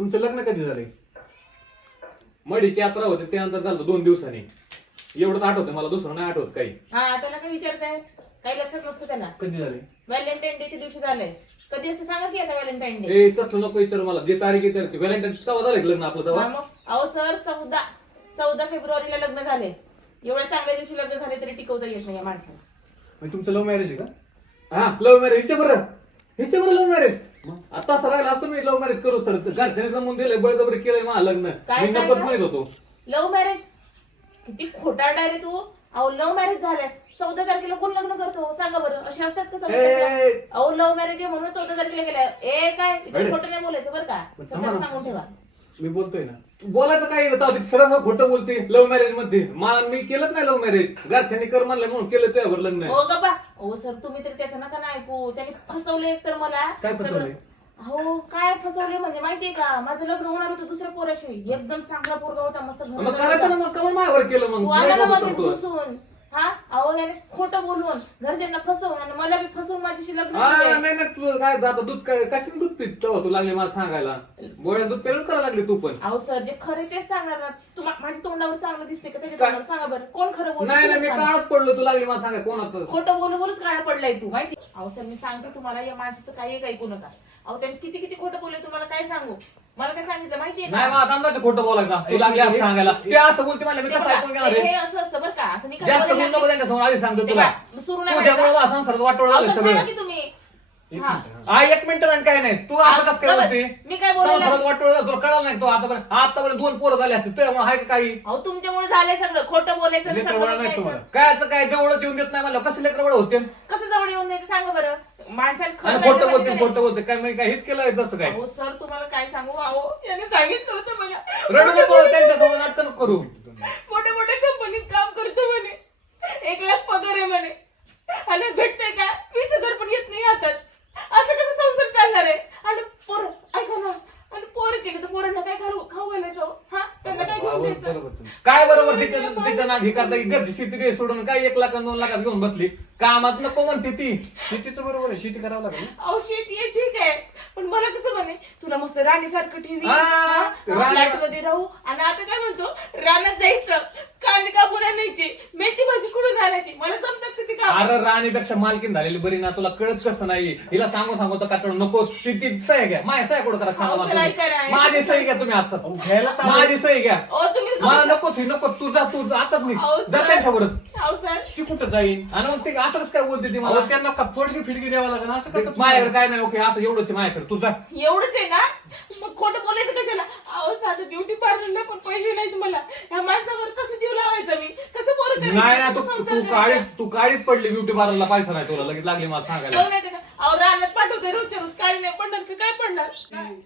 तुमचं लग्न कधी झालंय? मडीची यात्रा होते त्यानंतर झालं 2 दिवसांनी. एवढंच आठवतं मला, दुसरं नाही आठवत काही. हा त्याला काय विचारताय? काही लक्षात नसतं त्याला. कधी झाले? व्हॅलेंटाईन डेच्या दिवशी झालंय. कधी असं सांगा की आता व्हॅलेंटाईन डे. ए तसं नको विचार मला, जे तारीख आहे तर व्हॅलेंटाईन 14 झालं लग्न आपलं तेव्हा. मग अहो सर 14 फेब्रुवारीला लग्न झाले. एवढ्या चांगल्या दिवशी लग्न झाले तरी टिकवता येत नाही या माणसाला. म्हणजे तुमचं लव्ह मॅरेज आहे का? हा लव्ह मॅरेज. हिचे बरं लव्ह मॅरेज. आता असं राहिला असतो मी लव्ह मॅरेज करू तर घरच्याने जमून दिलंय, बळजबरी केलंय मला लग्न. काय मी नकोच म्हणत होतो. Love marriage? किती खोटारडा रे तू. अहो लव्ह मॅरेज झालंय. 14 तारखेला कोण लग्न करतो सांगा बरं? असे असतात का 14 तारखेला? अहो लव्ह मॅरेज आहे म्हणून 14 तारखेला गेलाय. ए काय खोटं नाही बोलायचं बरं का, सगळं सांगून ठेवा. मी बोलतोय ना. बोलायचं काय होतं, सरळ खोटं बोलते लव्ह मॅरेज मध्ये. मी केलंच नाही लव्ह मॅरेज, घरच्यांनी कर म्हणलं म्हणून केलं तुझ्यावर लग्न. हो गप्पा. हो सर तुम्ही तर त्याचं नका ना ऐकू. त्याने फसवले तर मला. काय फसवले? हो काय फसवले म्हणजे माहितीये का, माझं लग्न होणार होतं दुसऱ्या पोराशी. एकदम चांगला पोरगा होता, मस्त मग करायचं ना, मग कमल माझ्यावर केलं मग. मध्येच घुसून. हा अहो याने खोटं बोलून घरच्यांना फसवून आणि मला बी फसवून माझ्याशी लग्न केलंय. नाही तुझं काय आता दूध काय कशाने दूध पित तू लागले मला सांगायला? गोळ्या दूध पेरून करायला लागली तू पण. अहो सर जे खरे तेच सांगणार ना. माझ्या तोंडावर चांगलं दिसते का त्याच्या तोंडावर सांगा बरं, कोण खरं बोलतो? नाही मी काळच पडलो, तू लागली मला सांगा कोणाचं. खोटं बोलूनच काळा पडलाय तू माहिती. अहो सर मी सांगते तुम्हाला, या माणसाचं काही ऐकू नका. अहो त्याने किती खोटं बोलले तुम्हाला काय सांगू. मला काय सांगितलं माहितीये का? नाही मला अंदाज खोटं बोलायचं. तू लागली असं सांगायला, ते असं बोलते मला, मी कसं ऐकून घेणार हे आहे? असं असतं बरं का, असं मी जास्त बोलू नको त्यांच्यासमोर, आधी सांगतो तुला. सुरू नाही तुझ्यामुळे संसारात वाटोळ झालं सगळं. की तुम्ही. हा. हा 1 मिनिट आणि काय नाही, तू असं कसं काय बोलते? मी काय बोलायला? संसारात वाटोळ झालं तुला कळलं नाही. तो आतापर्यंत 2 पोरं झाले असते तुझ्यामुळे आहे का काही? अहो तुमच्यामुळे झालंय सगळं. खोटं बोलायचं आणि लेकरं सगळं बाळ नाही बोलायचं. तुम्हाला. कायचं काय जवळ येऊन देत नाही मला, कसं लेकरं होते कसं जवळ येऊन द्यायचं सांगा बरं. माणसाला खरं आणि नाही खोटं बोलते माहिती खोटं बोलते. काय मी काय हेच केलं तसं काय? अहो सर तुम्हाला काय सांगू. अहो याने सांगितलं होतं मला रडू नको, त्यांच्यासमोर नाटक नको करू. मोठ्या मोठ्या कंपनीत काम करतो म्हणे, 1 लाख पगार आहे म्हणे, आणि भेटतंय का 20,000 पण येत नाही हातात. असं कसं संसार चालणार आहे? आणि पोर ऐका ना, आणि पोर केलं तर पोरांना काय खाऊ घालायचं? हा त्यांना काय घेऊन द्यायचं? काय बरोबर तिथं ना हे करता घरची शेती दे सोडून काय 1 लाख 2 लाखात घेऊन बसली. कामात नको म्हणते ती. शेतीचं बरोबर आहे, शेती करावं लागेल. अहो शेती आहे ठीक आहे, पण मला कसं म्हणे तुला मस्त राणीसारखं ठेवी, राणी- फ्लॅटमध्ये राहू. आणि आता काय म्हणतो रानात जायचं, कांदे कापून आणायची, मेथी भाजी कुठून आणायची. मला जमतात किती काम. अरे राणीपेक्षा मालकीन झालेली बरी ना, तुला कळत कसं नाही? हिला सांगू तर काटण नको. शेती सही घ्या, माझी सही कुठं करा सांगा मला तुम्ही. माझी सही घ्या तुम्ही आता. घ्यायला माझी सही घ्या. अहो तुम्ही मला नको नको, तू जा, तू आताच नाही अहो, जा सर. त्यांच्यावरच. अहो सर ती कुठं जाईल? आणि मग ते असं कसं काय बोलते ती अहो, मला? त्यांना का फोडगी फिडगी द्यावा लागेल असं कसं? माझ्याकडे काय नाही. ओके असं एवढंच आहे माझ्याकडे, तू जा. एवढंच आहे ना, मग खोटं बोलायचं कशाला? अहो साधं ब्युटी पार्लरला पण पैसे नाही तुम्हाला. ह्या माणसावर कसं जीव लावायचा मी, कसं पोरं करायचं, नाही ना, कसं संसार करायचा? तू काळीच पडली ब्युटी पार्लरला, पैसा नाही तुला, लगेच लागली मला सांगायला. बघ नाही का, अहो रानात पाठवते रोजच्या रोज, काळी नाही पडणार की काय पडणार?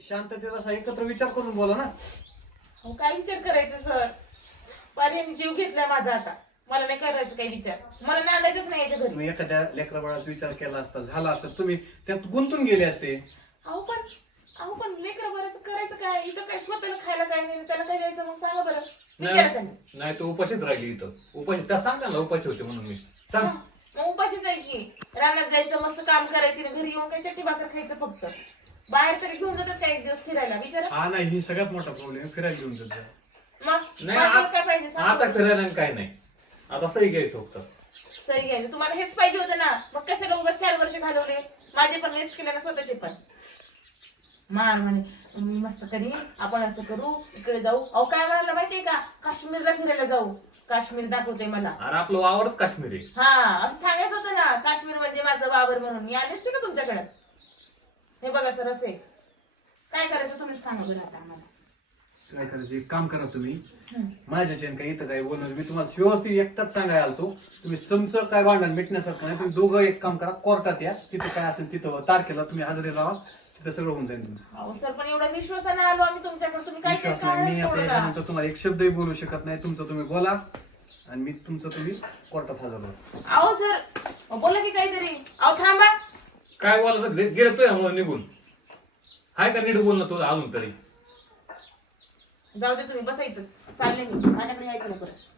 शांततेचा असा एकत्र विचार करून बोला ना. अहो काय विचार करायचं सर? पाण्याने जीव घेतलाय माझा आता. मला नाही करायचं काही विचार, मला नांदायचंच नाही याच्या घरी. तुम्ही एखाद्या लेकरा बाळाचा विचार केला असता, झाला असता, तुम्ही त्यात गुंतून गेले असते. अहो पण लेकरं बरंच करायचं काय? इथं काय स्वतःला खायला काय नाही, त्याला काय द्यायचं मग सांगा बरं. विचारा त्यांना. नाही तू उपाशीच राहिली इथं. उपाशी त्या सांग ना, उपाशी होते म्हणून मी सांग. मग उपाशी जायची, रानात जायचं, मस्त काम करायची, घरी येऊन काय चट्टी भाकर खायचं फक्त. बाहेर तरी घेऊन जातात काय 1 दिवस फिरायला? विचारा. हा नाही, ही सगळ्यात मोठा प्रॉब्लेम. फिरायला घेऊन जात जा. मग नाही मला काय पाहिजे सांगा आता बरं. करायला काय नाही, आता सही घ्यायचं फक्त. सही घ्यायचं तुम्हाला हेच पाहिजे होतं ना, मग कशाला उगाच 4 वर्ष घालवले? माझे पण वेस्ट केले ना स्वतःचे पण. मार म्हणे मी मस्त करी, आपण असं करू, इकडे जाऊ. अहो काय म्हणाला माहितीये का, काश्मीरला फिरायला जाऊ, काश्मीर दाखवते मला. अरे आपलं वावरच काश्मीर आहे. हा असं सांगायचं होतं ना, काश्मीर म्हणजे माझं वावर म्हणून. मी आले असते का तुमच्याकडे? हे बघा सर असे काय करायचं तुम्ही सांगा बरं आता आम्हाला. काय करायचं, एक काम करा तुम्ही. माझ्या चेन काय इथं काय बोलणार, मी तुम्हाला व्यवस्थित एकटाच सांगायला आलतो. तुम्ही तुमचं काय भांडण मिटण्यासारखं नाही. तुम्ही दोघं एक काम करा, कोर्टात या, तिथं काय असेल तिथं तारखेला तुम्ही हजेरी राहा, तिथं सगळं होऊन जाईल तुमचं. अहो सर पण एवढा विश्वासाने आलो आम्ही तुमच्याकडे, तुम्ही काय विश्वास नाही, मी आता याच्यानंतर तुम्हाला एक शब्दही बोलू शकत नाही. तुमचं तुम्ही बोला आणि मी तुमचं तुम्ही कोर्टात हजर राहा. अहो सर बोला की काहीतरी. अहो थांबा. काय बोलायचं गेलं तुझ्यामुळे निघून. हाय का नीट बोलणं तुझं अजून तरी? जाऊ दे तुम्ही, बसा इथंच. चालले मी, माझ्याकडे यायचं नाही परत.